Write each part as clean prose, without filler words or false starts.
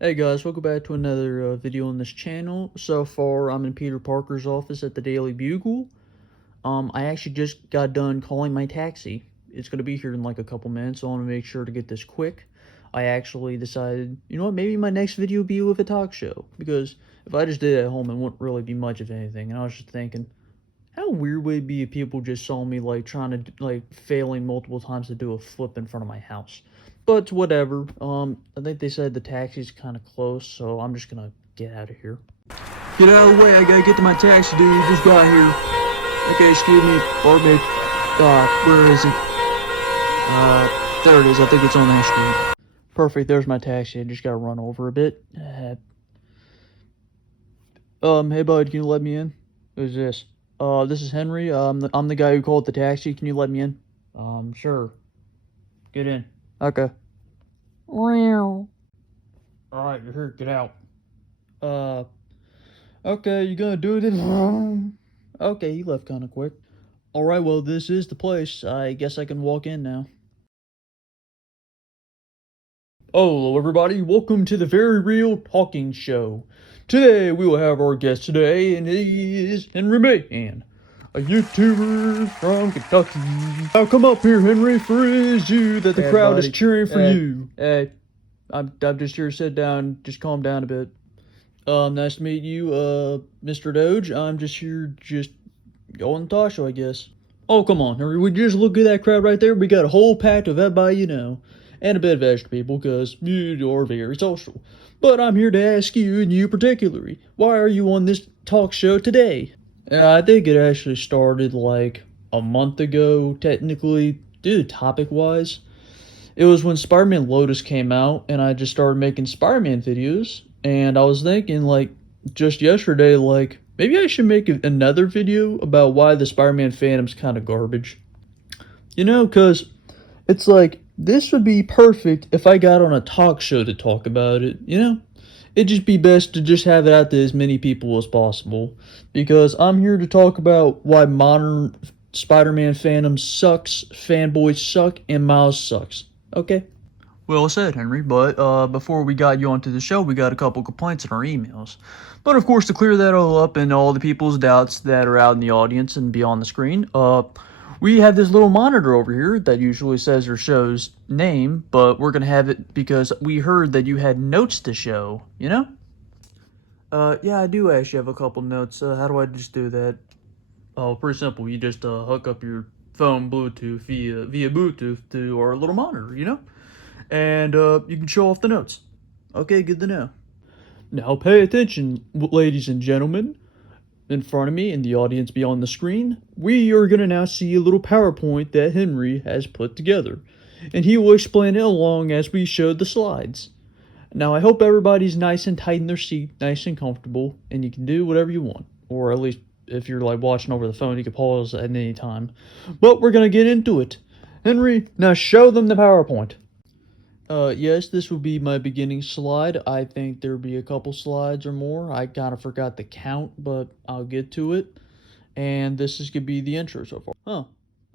Hey guys, welcome back to another video on this channel. So far, I'm in Peter Parker's office at the Daily Bugle. I actually just got done calling my taxi. It's going to be here in like a couple minutes, so I want to make sure to get this quick. I actually decided, you know what, maybe my next video will be with a talk show. Because if I just did it at home, it wouldn't really be much of anything. And I was just thinking, how weird would it be if people just saw me like trying to failing multiple times to do a flip in front of my house? But whatever. I think they said the taxi's kind of close, so I'm just gonna get out of here. Get out of the way! I gotta get to my taxi, dude. Just got here. Okay, excuse me, pardon me. Where is it? There it is. I think it's on that street. Perfect. There's my taxi. I just gotta run over a bit. Hey bud, can you let me in? Who's this? This is Henry. I'm the guy who called the taxi. Can you let me in? Sure. Get in. Okay. Wow. Alright, you're here. Get out. Okay, you gonna do this? Okay, he left kind of quick. Alright, well, this is the place. I guess I can walk in now. Hello, everybody. Welcome to the Very Real Talking Show. Today, we will have our guest today, and he is Henry Mahan, a YouTuber from Kentucky. Now come up here, Henry, for it is you that the crowd is cheering for you. Hey, I'm just here to sit down, just calm down a bit. Nice to meet you, Mr. Doge. I'm just here, just going to talk show, I guess. Oh, come on, Henry, we just look at that crowd right there. We got a whole pack of everybody you know. And a bit of extra people, because you are very social. But I'm here to ask you, and you particularly, why are you on this talk show today? I think it actually started like a month ago, technically, topic-wise. It was when Spider-Man Lotus came out, and I just started making Spider-Man videos, and I was thinking, like, just yesterday, like, maybe I should make another video about why the Spider-Man fandom's kind of garbage. You know, because it's like, this would be perfect if I got on a talk show to talk about it, you know? It'd just be best to just have it out to as many people as possible. Because I'm here to talk about why modern Spider-Man fandom sucks, fanboys suck, and Miles sucks. Okay? Well said, Henry, but before we got you onto the show, we got a couple complaints in our emails. But of course, to clear that all up and all the people's doubts that are out in the audience and beyond the screen, we have this little monitor over here that usually says or shows name, but we're going to have it because we heard that you had notes to show, you know? Yeah, I do actually have a couple notes. How do I just do that? Oh, pretty simple. You just hook up your phone Bluetooth via Bluetooth to our little monitor, you know? And you can show off the notes. Okay, good to know. Now pay attention, ladies and gentlemen. In front of me, in the audience beyond the screen, we are going to now see a little PowerPoint that Henry has put together. And he will explain it along as we show the slides. Now, I hope everybody's nice and tight in their seat, nice and comfortable, and you can do whatever you want. Or at least, if you're like watching over the phone, you can pause at any time. But we're going to get into it. Henry, now show them the PowerPoint. Yes, this will be my beginning slide. I think there'll be a couple slides or more. I kind of forgot the count, but I'll get to it. And this is gonna be the intro so far.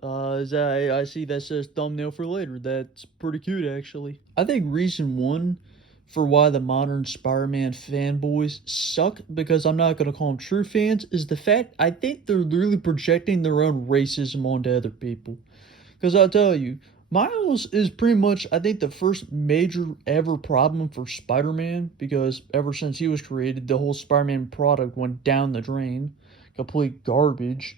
I see that says thumbnail for later. That's pretty cute, actually. I think reason one for why the modern Spider-Man fanboys suck, because I'm not gonna call them true fans, is the fact I think they're really projecting their own racism onto other people. Because I'll tell you, Miles is pretty much, I think, the first major ever problem for Spider-Man, because ever since he was created, the whole Spider-Man product went down the drain. Complete garbage.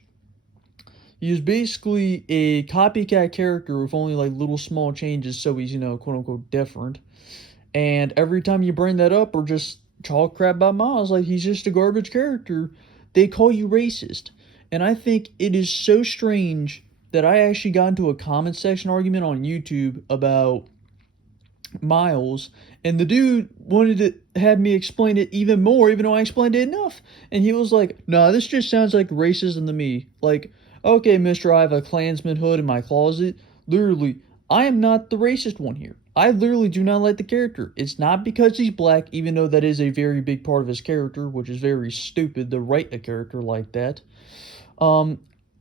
He was basically a copycat character with only like little small changes, so he's, you know, quote unquote different. And every time you bring that up or just talk crap about Miles, like he's just a garbage character, they call you racist. And I think it is so strange that I actually got into a comment section argument on YouTube about Miles, and the dude wanted to have me explain it even more, even though I explained it enough. And he was like, nah, this just sounds like racism to me. Like, okay, mister, I have a Klansman hood in my closet. Literally, I am not the racist one here. I literally do not like the character. It's not because he's black, even though that is a very big part of his character, which is very stupid to write a character like that.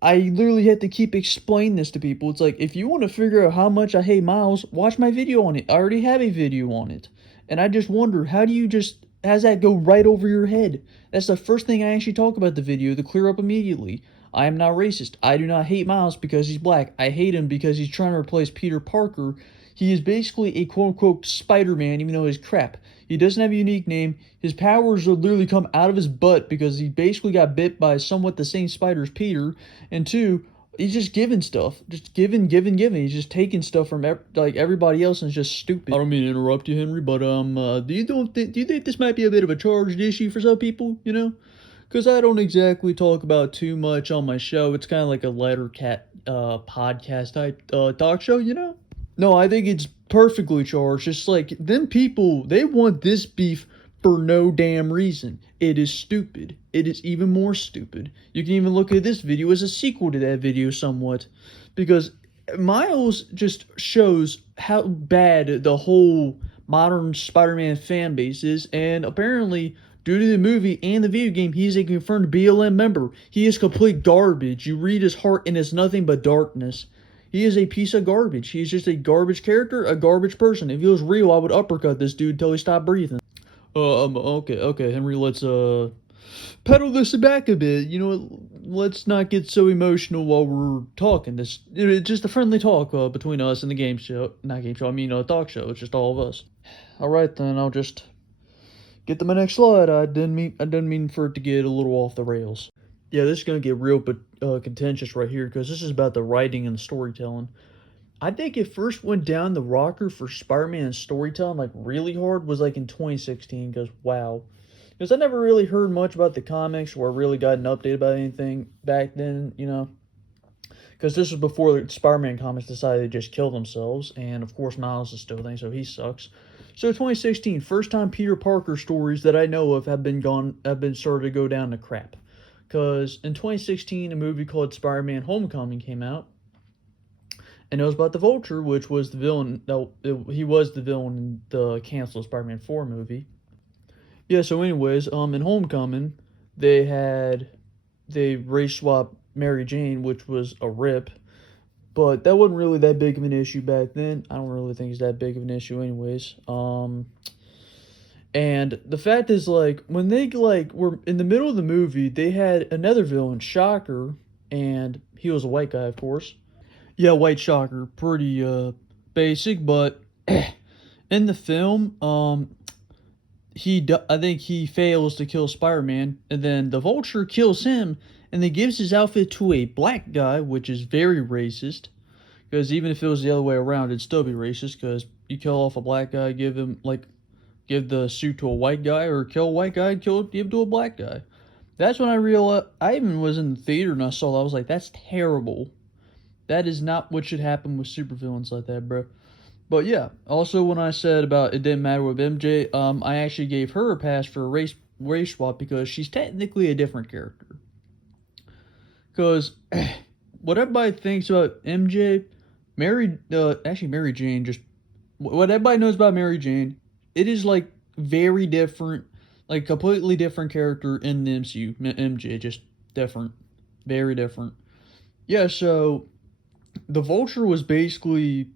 I literally had to keep explaining this to people. It's like, if you want to figure out how much I hate Miles, watch my video on it. I already have a video on it. And I just wonder, how's that go right over your head? That's the first thing I actually talk about the video to clear up immediately. I am not racist. I do not hate Miles because he's black. I hate him because he's trying to replace Peter Parker. He is basically a quote-unquote Spider-Man, even though he's crap. He doesn't have a unique name. His powers will literally come out of his butt because he basically got bit by somewhat the same spider as Peter. And two, he's just giving stuff. Just giving. He's just taking stuff from like everybody else and it's just stupid. I don't mean to interrupt you, Henry, but do you think this might be a bit of a charged issue for some people, you know? Because I don't exactly talk about too much on my show. It's kind of like a letter cat podcast type talk show, you know? No, I think it's perfectly charged. Just like them people, they want this beef for no damn reason. It is stupid. It is even more stupid. You can even look at this video as a sequel to that video somewhat. Because Miles just shows how bad the whole modern Spider-Man fan base is. And apparently, due to the movie and the video game, he is a confirmed BLM member. He is complete garbage. You read his heart and it's nothing but darkness. He is a piece of garbage. He is just a garbage character, a garbage person. If he was real, I would uppercut this dude till he stopped breathing. Okay, Henry, let's, pedal this back a bit. You know, let's not get so emotional while we're talking. It's just a friendly talk, between us and the game show. Not game show, I mean, talk show. It's just all of us. Alright then, I'll just get to my next slide. I didn't mean for it to get a little off the rails. Yeah, this is going to get real contentious right here because this is about the writing and the storytelling. I think it first went down the rocker for Spider-Man storytelling like really hard was like in 2016 because wow. Because I never really heard much about the comics or really got an update about anything back then, you know. Because this was before the Spider-Man comics decided to just kill themselves. And of course Miles is still there, so he sucks. So 2016, first time Peter Parker stories that I know of have been started to go down to crap. Because in 2016, a movie called Spider-Man Homecoming came out. And it was about the Vulture, which was the villain. No, he was the villain in the canceled Spider-Man 4 movie. Yeah, so anyways, in Homecoming, they race swapped Mary Jane, which was a rip. But that wasn't really that big of an issue back then. I don't really think it's that big of an issue anyways. And the fact is, like, when they, like, were in the middle of the movie, they had another villain, Shocker, and he was a white guy, of course. Yeah, White Shocker, pretty, basic, but in the film, I think he fails to kill Spider-Man, and then the Vulture kills him, and then gives his outfit to a black guy, which is very racist, because even if it was the other way around, it'd still be racist, because you kill off a black guy, give the suit to a white guy, or kill a white guy, give it to a black guy. That's when I realized, I even was in the theater and I saw that, I was like, that's terrible. That is not what should happen with supervillains like that, bro. But yeah, also when I said about it didn't matter with MJ, I actually gave her a pass for a race swap because she's technically a different character. Because what everybody thinks about MJ, Mary Jane, just what everybody knows about Mary Jane, it is like very different, like completely different character in the MCU. MJ, just different, very different. Yeah, so the Vulture was basically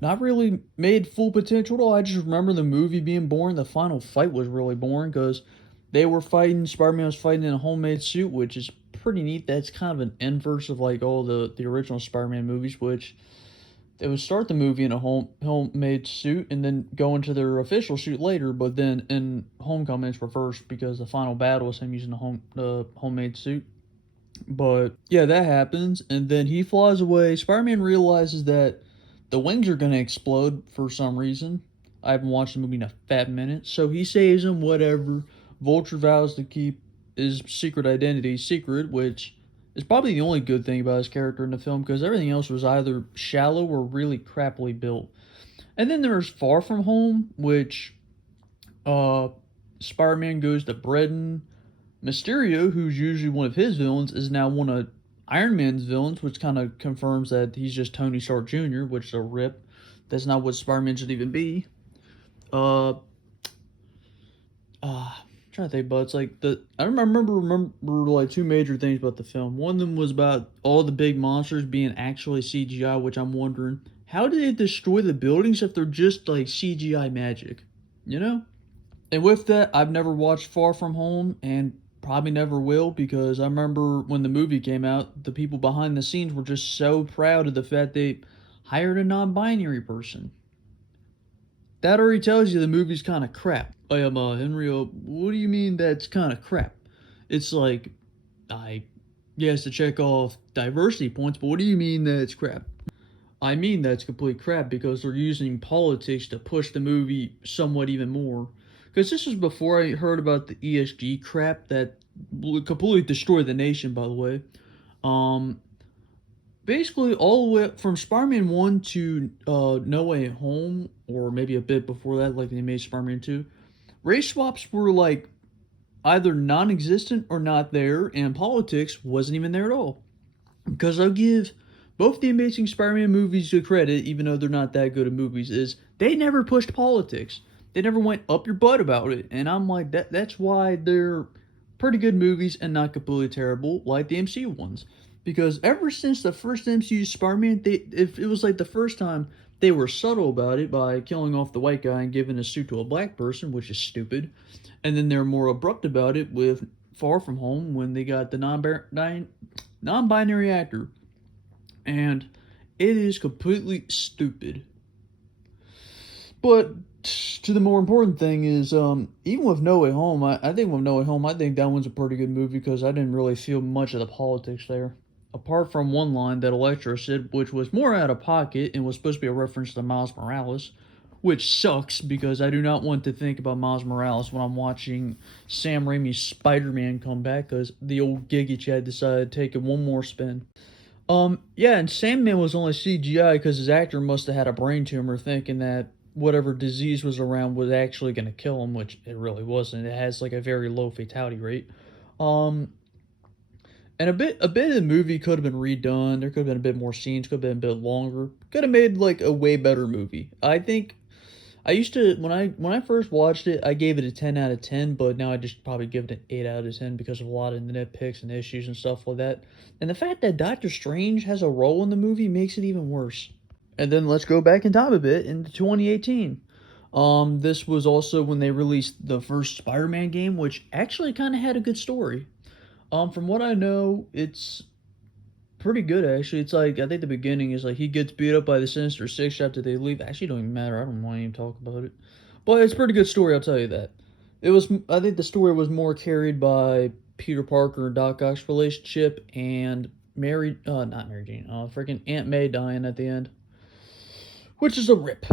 not really made full potential at all. I just remember the movie being boring. The final fight was really boring because they were fighting, Spider-Man was fighting in a homemade suit, which is pretty neat. That's kind of an inverse of like all the original Spider-Man movies, which they would start the movie in a homemade suit and then go into their official suit later, but then in Homecoming it's reversed because the final battle is him using the homemade suit. But yeah, that happens, and then he flies away. Spider-Man realizes that the wings are going to explode for some reason. I haven't watched the movie in a fat minute, so he saves him, whatever. Vulture vows to keep his secret identity secret, which is probably the only good thing about his character in the film, because everything else was either shallow or really crappily built. And then there's Far From Home, which Spider-Man goes to Britain. Mysterio, who's usually one of his villains, is now one of Iron Man's villains, which kind of confirms that he's just Tony Stark Jr., which is a rip. That's not what Spider-Man should even be. I'm trying to think, but it's like I remember like two major things about the film. One of them was about all the big monsters being actually CGI, which I'm wondering how do they destroy the buildings if they're just like CGI magic? You know? And with that, I've never watched Far From Home and probably never will because I remember when the movie came out, the people behind the scenes were just so proud of the fact they hired a non binary person. That already tells you the movie's kind of crap. I am Henry. What do you mean that's kind of crap? It's like, I yes, to check off diversity points, but what do you mean that's crap? I mean that's complete crap because they're using politics to push the movie somewhat even more. Because this was before I heard about the ESG crap that completely destroyed the nation, by the way. Um, Basically, all the way up from Spider-Man 1 to No Way Home, or maybe a bit before that, like they made Spider-Man 2, race swaps were like either non existent or not there, and politics wasn't even there at all. Because I'll give both the Amazing Spider-Man movies good credit, even though they're not that good at movies, is they never pushed politics. They never went up your butt about it, and I'm like that's why they're pretty good movies and not completely terrible like the MCU ones. Because ever since the first MCU Spider-Man, if it was like the first time they were subtle about it by killing off the white guy and giving a suit to a black person, which is stupid, and then they're more abrupt about it with Far From Home when they got the non-binary actor, and it is completely stupid. But to the more important thing is, even with No Way Home, I think with No Way Home, I think that one's a pretty good movie because I didn't really feel much of the politics there. Apart from one line that Electro said, which was more out of pocket and was supposed to be a reference to Miles Morales, which sucks because I do not want to think about Miles Morales when I'm watching Sam Raimi's Spider-Man come back because the old Giga Chad decided to take it one more spin. Yeah, and Sandman was only CGI because his actor must have had a brain tumor thinking that whatever disease was around was actually going to kill him, which it really wasn't. It has like a very low fatality rate. Um, and a bit of the movie could have been redone. There could have been a bit more scenes, could have been a bit longer. Could have made like a way better movie. I think I used to when I first watched it, I gave it a 10 out of 10, but now I just probably give it an 8 out of 10 because of a lot of the nitpicks and issues and stuff like that. And the fact that Doctor Strange has a role in the movie makes it even worse. And then let's go back in time a bit into 2018. This was also when they released the first Spider-Man game, which actually kind of had a good story. From what I know, it's pretty good actually. It's like I think the beginning is like he gets beat up by the Sinister Six after they leave. Actually, don't even matter. I don't want to even talk about it. But it's a pretty good story. I'll tell you that. It was. I think the story was more carried by Peter Parker and Doc Ock's relationship and Mary. Not Mary Jane. Freaking Aunt May dying at the end, which is a rip.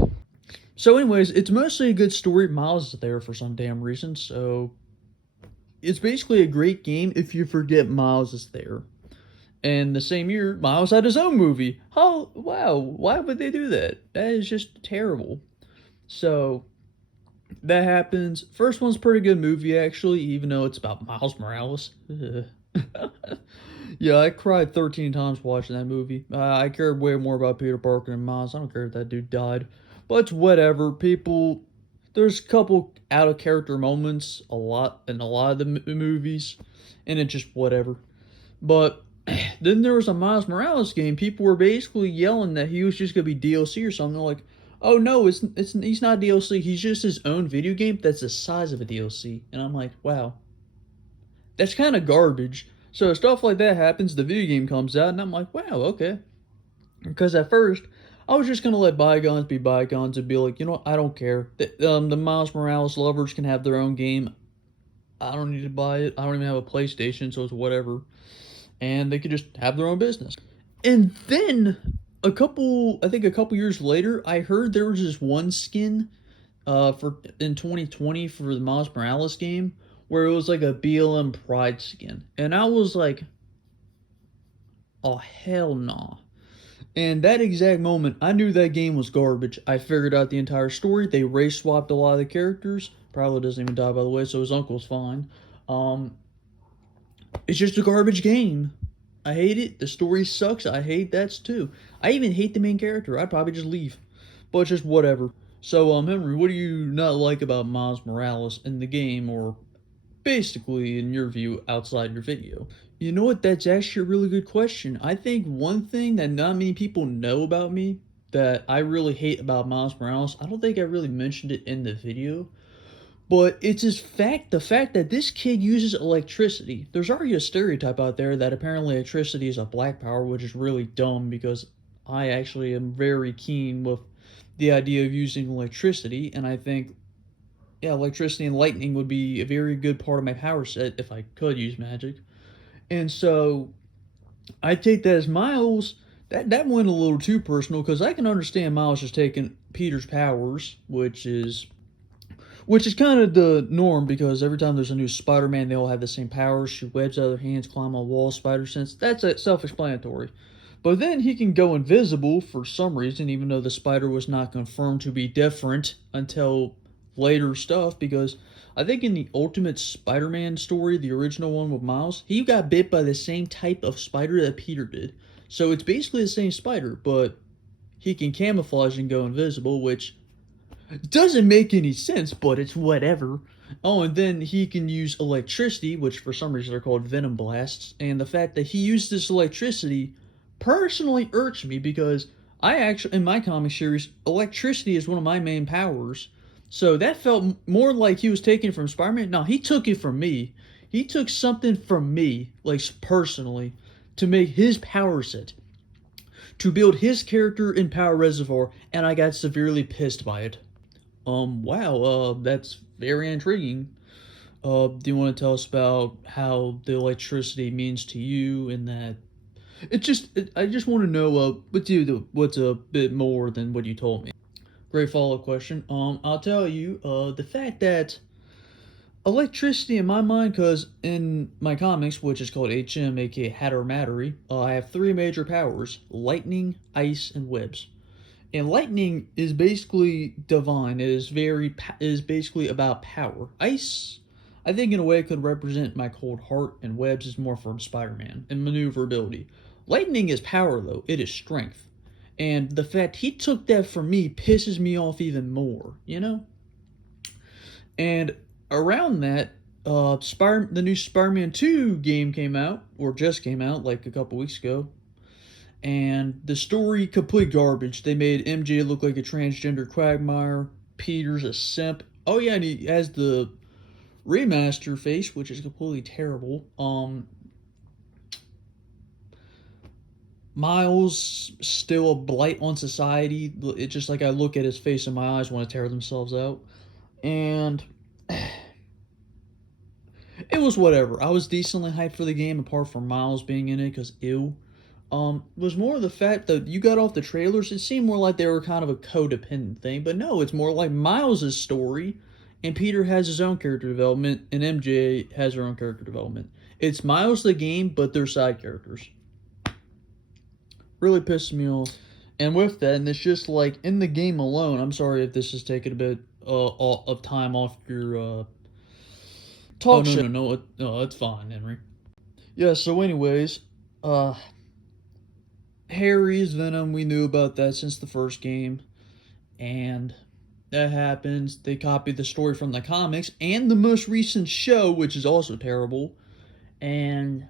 So, anyways, it's mostly a good story. Miles is there for some damn reason. So, it's basically a great game if you forget Miles is there. And the same year, Miles had his own movie. Oh, wow. Why would they do that? That is just terrible. So, that happens. First one's a pretty good movie, actually, even though it's about Miles Morales. Yeah, I cried 13 times watching that movie. I cared way more about Peter Parker than Miles. I don't care if that dude died. But it's whatever. People, there's a couple out of character moments, a lot, in a lot of the movies, and it's just whatever. But then there was a Miles Morales game. People were basically yelling that he was just gonna be DLC or something. They're like, "Oh no, it's he's not DLC. He's just his own video game that's the size of a DLC." And I'm like, "Wow, that's kind of garbage." So stuff like that happens. The video game comes out, and I'm like, "Wow, okay." Because at first, I was just gonna let bygones be bygones and be like, you know what, I don't care. The Miles Morales lovers can have their own game. I don't need to buy it. I don't even have a PlayStation, so it's whatever. And they could just have their own business. And then I think a couple years later, I heard there was this one skin for in 2020 for the Miles Morales game where it was like a BLM Pride skin. And I was like, oh hell no. Nah. And that exact moment, I knew that game was garbage. I figured out the entire story. They race swapped a lot of the characters. Prowler doesn't even die, by the way, so his uncle's fine. It's just a garbage game. I hate it. The story sucks. I hate that too. I even hate the main character. I'd probably just leave. But it's just whatever. So, Henry, what do you not like about Miles Morales in the game, or basically, in your view, outside your video? You know what? That's actually a really good question. I think one thing that not many people know about me that I really hate about Miles Morales. I don't think I really mentioned it in the video, but it's the fact that this kid uses electricity. There's already a stereotype out there that apparently electricity is a black power, which is really dumb because I actually am very keen with the idea of using electricity, and I think yeah, electricity and lightning would be a very good part of my power set if I could use magic. And so I take that as Miles. That went a little too personal because I can understand Miles just taking Peter's powers, which is kind of the norm because every time there's a new Spider-Man, they all have the same powers: shoot webs out of their hands, climb on walls, spider sense. That's self-explanatory. But then he can go invisible for some reason, even though the spider was not confirmed to be different until later stuff. Because I think in the Ultimate Spider-Man story, the original one with Miles, he got bit by the same type of spider that Peter did. So it's basically the same spider, but he can camouflage and go invisible, which doesn't make any sense, but it's whatever. Oh, and then he can use electricity, which for some reason they're called venom blasts. And the fact that he used this electricity personally irks me because I actually, in my comic series, electricity is one of my main powers. So that felt more like he was taking it from Spider-Man. No, he took it from me. He took something from me, like personally, to make his power set, to build his character in Power Reservoir, and I got severely pissed by it. Wow, that's very intriguing. Do you want to tell us about how the electricity means to you and that I just want to know, what's a bit more than what you told me. Great follow-up question. I'll tell you, the fact that electricity in my mind, because in my comics, which is called HM, aka Hatter Mattery, I have three major powers: lightning, ice, and webs. And lightning is basically divine. It is basically about power. Ice, I think in a way could represent my cold heart, and webs is more from Spider-Man and maneuverability. Lightning is power though. It is strength. And the fact he took that from me pisses me off even more, you know? And around that, the new Spider-Man 2 game came out, or just came out like a couple weeks ago, and the story complete garbage. They made MJ look like a transgender quagmire. Peter's a simp. Oh yeah, and he has the remaster face, which is completely terrible. Miles still a blight on society. It's just like I look at his face and my eyes want to tear themselves out. And it was whatever. I was decently hyped for the game, apart from Miles being in it, because ew. Was more the fact that you got off the trailers, it seemed more like they were kind of a codependent thing, but no, it's more like Miles' story, and Peter has his own character development, and MJ has her own character development. It's Miles the game, but they're side characters. Really pisses me off. And with that, and it's just like in the game alone, I'm sorry if this is taking a bit of time off your talk show. No, it's fine, Henry. Yeah, so anyways, Harry's Venom, we knew about that since the first game, and that happens. They copied the story from the comics and the most recent show, which is also terrible, and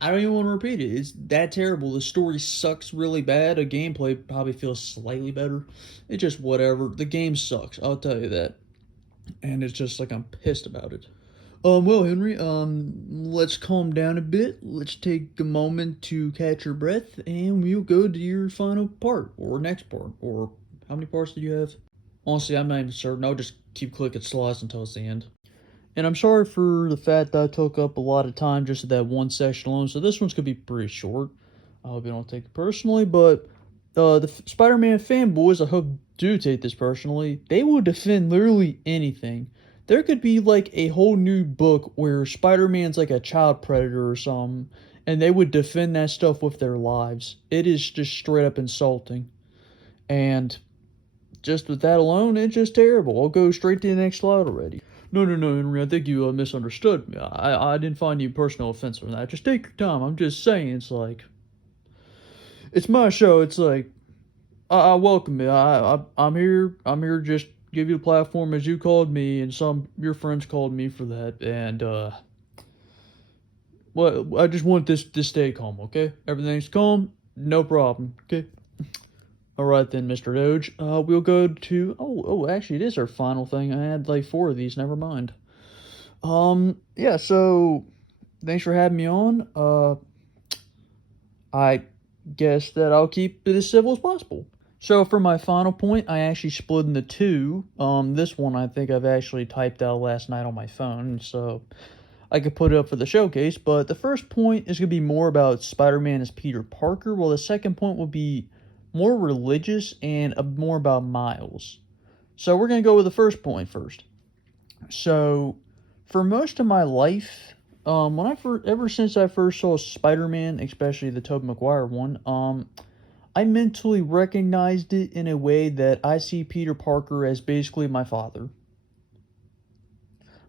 I don't even want to repeat it. It's that terrible. The story sucks really bad. The gameplay probably feels slightly better. It's just whatever. The game sucks, I'll tell you that. And it's just like I'm pissed about it. Well, Henry, let's calm down a bit. Let's take a moment to catch your breath, and we'll go to your final part, or next part, or how many parts did you have? Honestly, I'm not even certain. I'll just keep clicking slides until it's the end. And I'm sorry for the fact that I took up a lot of time just at that one section alone, so this one's going to be pretty short. I hope you don't take it personally, but the Spider-Man fanboys, I hope do take this personally. They will defend literally anything. There could be like a whole new book where Spider-Man's like a child predator or something, and they would defend that stuff with their lives. It is just straight up insulting. And just with that alone, it's just terrible. I'll go straight to the next slide already. No, Henry, I think you misunderstood me. I didn't find you personal offense from that. Just take your time. I'm just saying, it's like, it's my show. It's like, I welcome it. I'm here just give you a platform as you called me, and some your friends called me for that. And well, I just want this to stay calm. Okay, everything's calm, no problem. Okay. Alright then, Mr. Doge. We'll go to... actually, it is our final thing. I had like 4 of these, never mind. Yeah, so... Thanks for having me on. I guess that I'll keep it as civil as possible. So for my final point, I actually split into 2. This one I think I've actually typed out last night on my phone, so I could put it up for the showcase. But the first point is going to be more about Spider-Man as Peter Parker, while the second point will be more religious and more about Miles. So we're going to go with the first point first. So for most of my life, ever since I first saw Spider-Man, especially the Tobey Maguire one, I mentally recognized it in a way that I see Peter Parker as basically my father.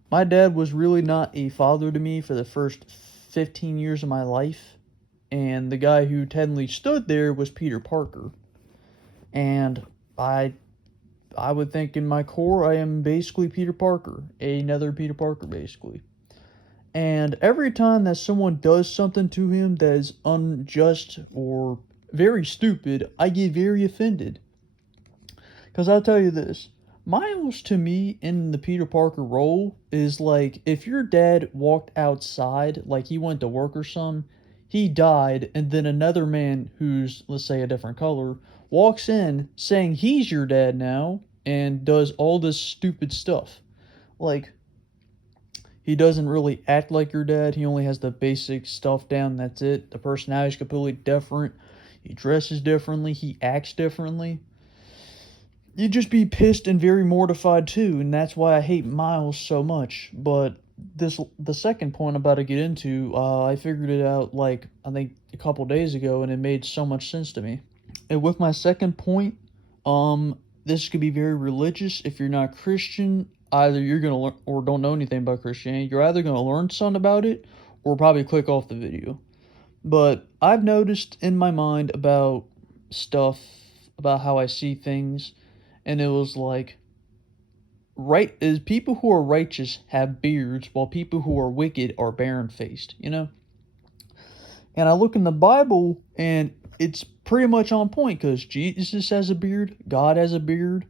My dad was really not a father to me for the first 15 years of my life, and the guy who technically stood there was Peter Parker. And I would think in my core I am basically Peter Parker, another Peter Parker basically. And every time that someone does something to him that is unjust or very stupid, I get very offended. Because I'll tell you this, Miles to me in the Peter Parker role is like if your dad walked outside, like he went to work or something, he died, and then another man who's, let's say, a different color, walks in saying he's your dad now and does all this stupid stuff. Like, he doesn't really act like your dad. He only has the basic stuff down. That's it. The personality's completely different. He dresses differently. He acts differently. You'd just be pissed and very mortified too, and that's why I hate Miles so much. But the second point I'm about to get into, I figured it out like I think a couple days ago, and it made so much sense to me. And with my second point, this could be very religious. If you're not Christian, either you're gonna learn or don't know anything about Christianity, you're either gonna learn something about it or probably click off the video. But I've noticed in my mind about stuff, about how I see things, and it was like, right, is people who are righteous have beards, while people who are wicked are barren-faced, you know? And I look in the Bible, and it's pretty much on point, because Jesus has a beard, God has a beard,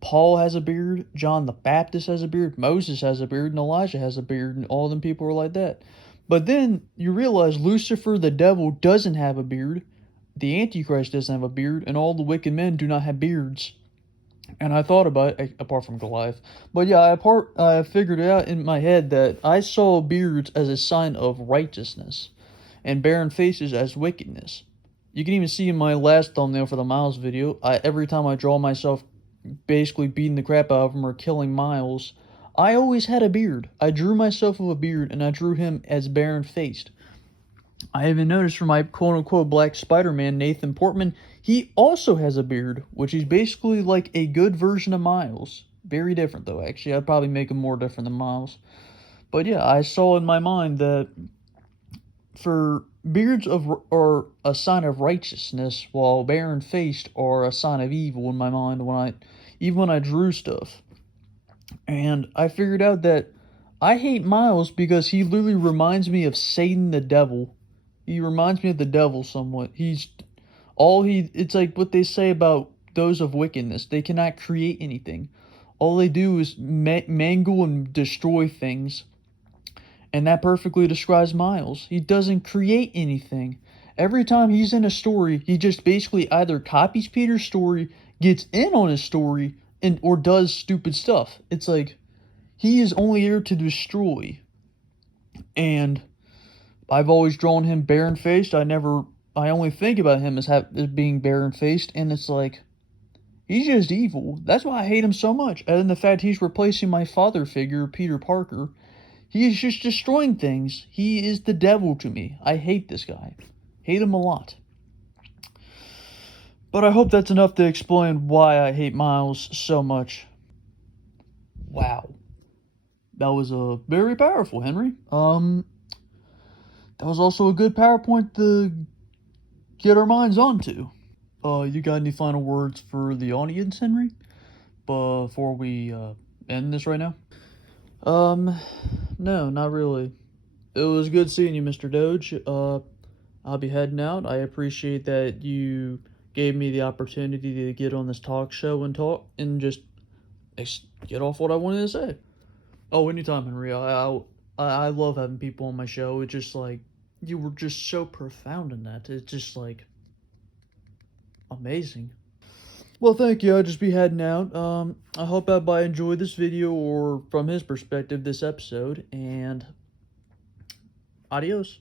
Paul has a beard, John the Baptist has a beard, Moses has a beard, and Elijah has a beard, and all them people are like that. But then you realize Lucifer the devil doesn't have a beard, the Antichrist doesn't have a beard, and all the wicked men do not have beards. And I thought about it, apart from Goliath. But yeah, I figured it out in my head that I saw beards as a sign of righteousness, and barren faces as wickedness. You can even see in my last thumbnail for the Miles video, every time I draw myself basically beating the crap out of him or killing Miles, I always had a beard. I drew myself with a beard, and I drew him as barren-faced. I even noticed for my quote-unquote Black Spider-Man, Nathan Portman, he also has a beard, which is basically like a good version of Miles. Very different, though, actually. I'd probably make him more different than Miles. But yeah, I saw in my mind that for beards are a sign of righteousness, while barren-faced are a sign of evil in my mind even when I drew stuff. And I figured out that I hate Miles because he literally reminds me of Satan the devil. He reminds me of the devil somewhat. It's like what they say about those of wickedness. They cannot create anything. All they do is mangle and destroy things. And that perfectly describes Miles. He doesn't create anything. Every time he's in a story, he just basically either copies Peter's story, gets in on his story, or does stupid stuff. It's like, he is only here to destroy. And I've always drawn him barren-faced. I only think about him as being barren-faced, and it's like, he's just evil. That's why I hate him so much. And then the fact he's replacing my father figure, Peter Parker, he is just destroying things. He is the devil to me. I hate this guy. Hate him a lot. But I hope that's enough to explain why I hate Miles so much. Wow. That was very powerful, Henry. That was also a good PowerPoint to get our minds onto. You got any final words for the audience, Henry? Before we end this right now? No, not really. It was good seeing you, Mr. Doge. I'll be heading out. I appreciate that you gave me the opportunity to get on this talk show and talk and just get off what I wanted to say. Oh, anytime, Henry. I love having people on my show. It's just like, you were just so profound in that. It's just like amazing. Well, thank you. I'll just be heading out. I hope everybody enjoyed this video, or from his perspective, this episode, and adios.